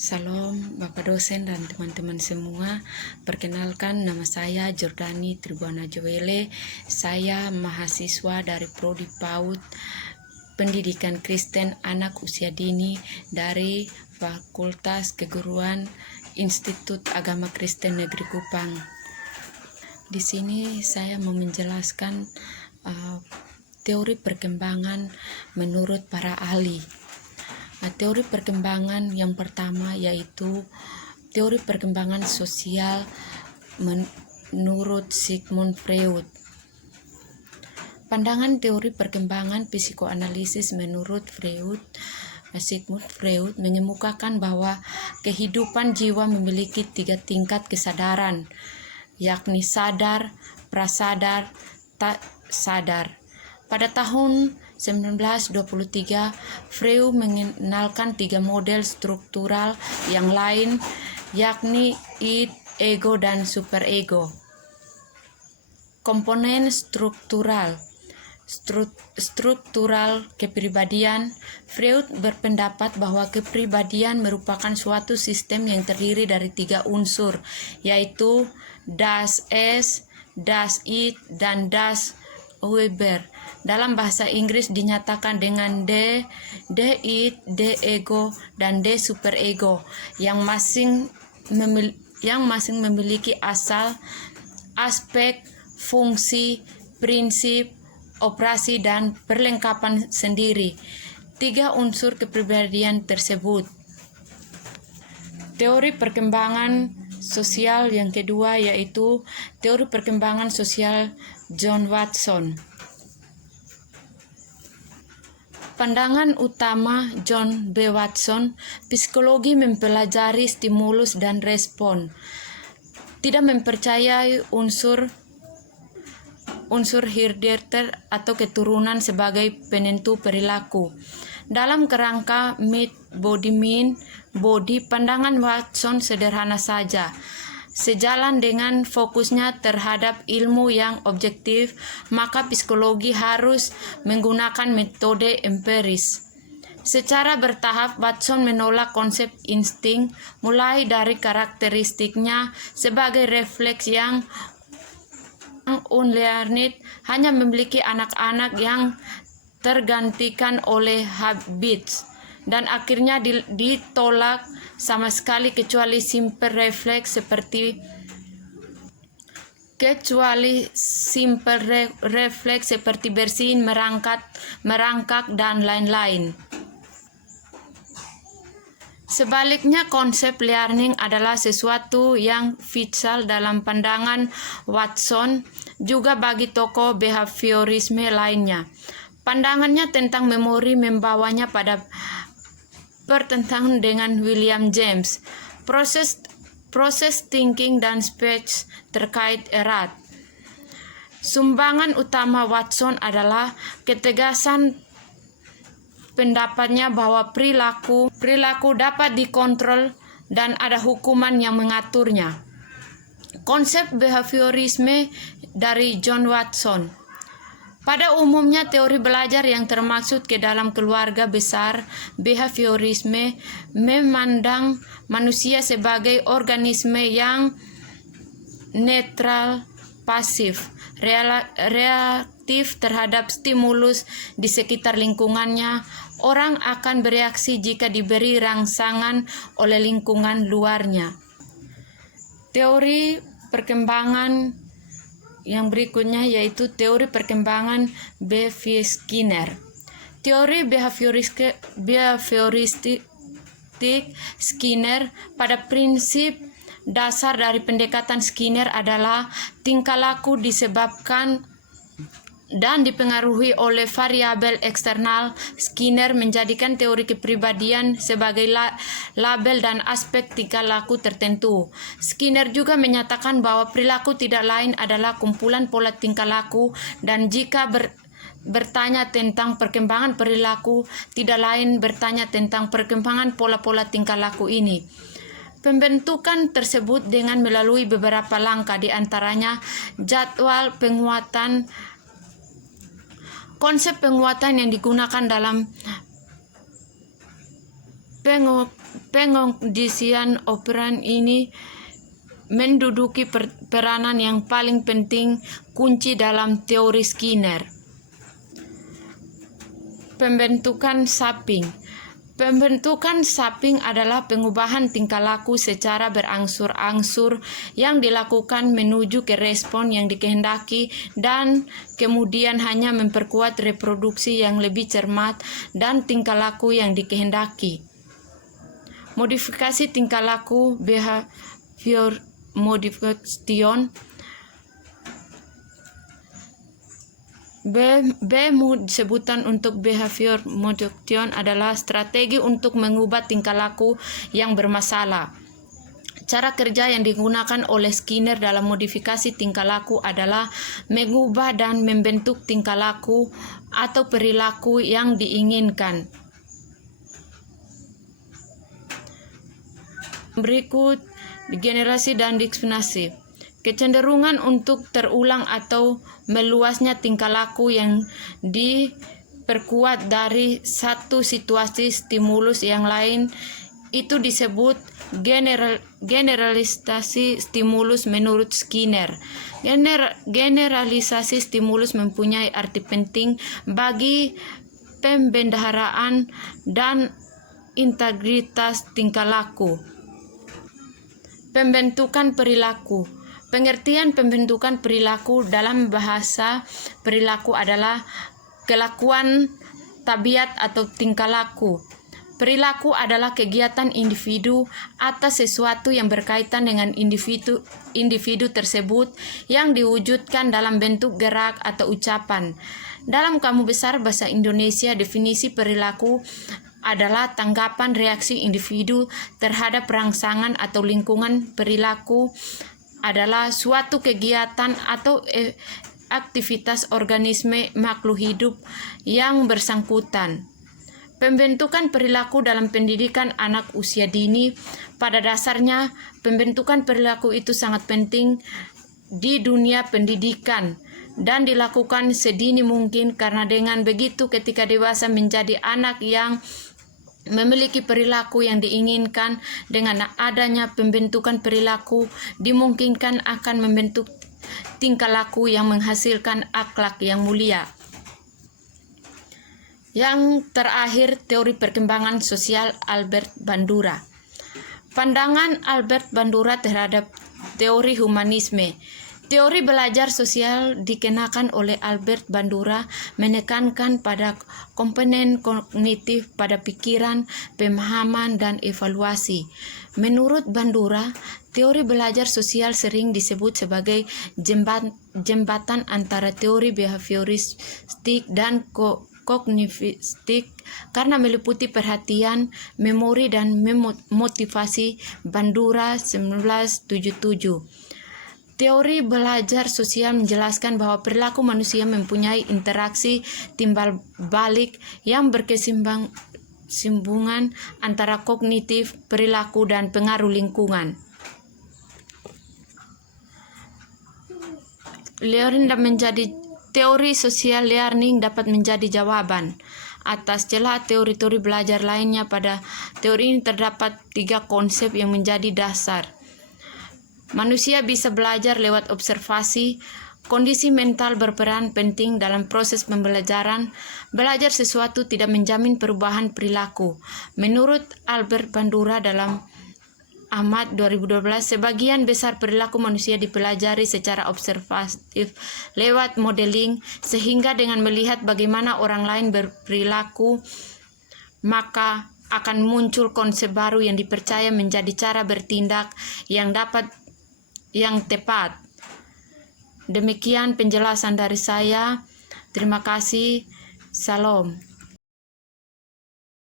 Salam Bapak dosen dan teman-teman semua. Perkenalkan, nama saya Jordani Tribuana Joele. Saya mahasiswa dari Prodi PAUD Pendidikan Kristen Anak Usia Dini dari Fakultas Keguruan Institut Agama Kristen Negeri Kupang. Di sini saya mau menjelaskan teori perkembangan menurut para ahli. Teori perkembangan yang pertama yaitu teori perkembangan sosial menurut Sigmund Freud. Pandangan teori perkembangan psikoanalisis menurut Sigmund Freud mengemukakan bahwa kehidupan jiwa memiliki 3 tingkat kesadaran, yakni sadar, prasadar, tak sadar. Pada tahun 1923, Freud mengenalkan 3 model struktural yang lain, yakni id, ego, dan superego. Komponen struktural kepribadian. Freud berpendapat bahwa kepribadian merupakan suatu sistem yang terdiri dari 3 unsur, yaitu das Es, das Id, dan das Weber. Dalam bahasa Inggris dinyatakan dengan D Id, D ego, dan D superego yang masing memiliki asal, aspek, fungsi, prinsip, operasi, dan perlengkapan sendiri. 3 unsur kepribadian tersebut. Teori perkembangan sosial yang kedua yaitu teori perkembangan sosial John Watson. Pandangan utama John B. Watson, psikologi mempelajari stimulus dan respon, tidak mempercayai unsur herediter atau keturunan sebagai penentu perilaku. Dalam kerangka myth body mean body, pandangan Watson sederhana saja. Sejalan dengan fokusnya terhadap ilmu yang objektif, maka psikologi harus menggunakan metode empiris. Secara bertahap, Watson menolak konsep insting, mulai dari karakteristiknya sebagai refleks yang unlearned, hanya memiliki anak-anak yang tergantikan oleh habits, dan akhirnya ditolak sama sekali kecuali simple refleks seperti bersin, merangkak, dan lain-lain. Sebaliknya, konsep learning adalah sesuatu yang vital dalam pandangan Watson, juga bagi tokoh behaviorisme lainnya. Pandangannya tentang memori membawanya pada pertentangan dengan William James. Proses thinking dan speech terkait erat. Sumbangan utama Watson adalah ketegasan pendapatnya bahwa perilaku dapat dikontrol dan ada hukuman yang mengaturnya. Konsep behaviorisme dari John Watson. Pada umumnya, teori belajar yang termaksud ke dalam keluarga besar behaviorisme memandang manusia sebagai organisme yang netral, pasif, reaktif terhadap stimulus di sekitar lingkungannya. Orang akan bereaksi jika diberi rangsangan oleh lingkungan luarnya. Teori perkembangan yang berikutnya yaitu teori perkembangan B.V. Skinner. Teori behavioristik Skinner. Pada prinsip dasar dari pendekatan Skinner adalah tingkah laku disebabkan dan dipengaruhi oleh variabel eksternal. Skinner menjadikan teori kepribadian sebagai label dan aspek tingkah laku tertentu. Skinner juga menyatakan bahwa perilaku tidak lain adalah kumpulan pola tingkah laku, dan jika bertanya tentang perkembangan perilaku, tidak lain bertanya tentang perkembangan pola-pola tingkah laku ini. Pembentukan tersebut dengan melalui beberapa langkah, di antaranya jadwal penguatan. Konsep penguatan yang digunakan dalam Pengkondisian operan ini menduduki peranan yang paling penting kunci dalam teori Skinner. Pembentukan samping. Pembentukan samping adalah pengubahan tingkah laku secara berangsur-angsur yang dilakukan menuju ke respon yang dikehendaki dan kemudian hanya memperkuat reproduksi yang lebih cermat dan tingkah laku yang dikehendaki. Modifikasi tingkah laku behavior modification. Sebutan untuk behavior modification adalah strategi untuk mengubah tingkah laku yang bermasalah. Cara kerja yang digunakan oleh Skinner dalam modifikasi tingkah laku adalah mengubah dan membentuk tingkah laku atau perilaku yang diinginkan. Berikut generasi dan diskrimisinasi. Kecenderungan untuk terulang atau meluasnya tingkah laku yang diperkuat dari satu situasi stimulus yang lain itu disebut generalisasi stimulus menurut Skinner. Generalisasi stimulus mempunyai arti penting bagi pembendaharaan dan integritas tingkah laku. Pembentukan perilaku. Pengertian pembentukan perilaku dalam bahasa perilaku adalah kelakuan, tabiat atau tingkah laku. Perilaku adalah kegiatan individu atas sesuatu yang berkaitan dengan individu tersebut yang diwujudkan dalam bentuk gerak atau ucapan. Dalam Kamus Besar Bahasa Indonesia, definisi perilaku adalah tanggapan reaksi individu terhadap rangsangan atau lingkungan. Perilaku adalah suatu kegiatan atau aktivitas organisme makhluk hidup yang bersangkutan. Pembentukan perilaku dalam pendidikan anak usia dini. Pada dasarnya, pembentukan perilaku itu sangat penting di dunia pendidikan dan dilakukan sedini mungkin karena dengan begitu ketika dewasa menjadi anak yang memiliki perilaku yang diinginkan. Dengan adanya pembentukan perilaku dimungkinkan akan membentuk tingkah laku yang menghasilkan akhlak yang mulia. Yang terakhir, teori perkembangan sosial Albert Bandura. Pandangan Albert Bandura terhadap teori humanisme. Teori belajar sosial dikenakan oleh Albert Bandura menekankan pada komponen kognitif pada pikiran, pemahaman, dan evaluasi. Menurut Bandura, teori belajar sosial sering disebut sebagai jembatan antara teori behavioristik dan kognitistik karena meliputi perhatian, memori, dan motivasi. Bandura 1977. Teori belajar sosial menjelaskan bahwa perilaku manusia mempunyai interaksi timbal balik yang berkesinambungan antara kognitif, perilaku, dan pengaruh lingkungan. Teori sosial learning dapat menjadi jawaban atas celah teori-teori belajar lainnya. Pada teori ini terdapat 3 konsep yang menjadi dasar. Manusia bisa belajar lewat observasi. Kondisi mental berperan penting dalam proses pembelajaran. Belajar sesuatu tidak menjamin perubahan perilaku. Menurut Albert Bandura dalam Ahmad 2012, sebagian besar perilaku manusia dipelajari secara observatif lewat modeling, sehingga dengan melihat bagaimana orang lain berperilaku, maka akan muncul konsep baru yang dipercaya menjadi cara bertindak yang tepat. Demikian penjelasan dari saya. Terima kasih. Salam.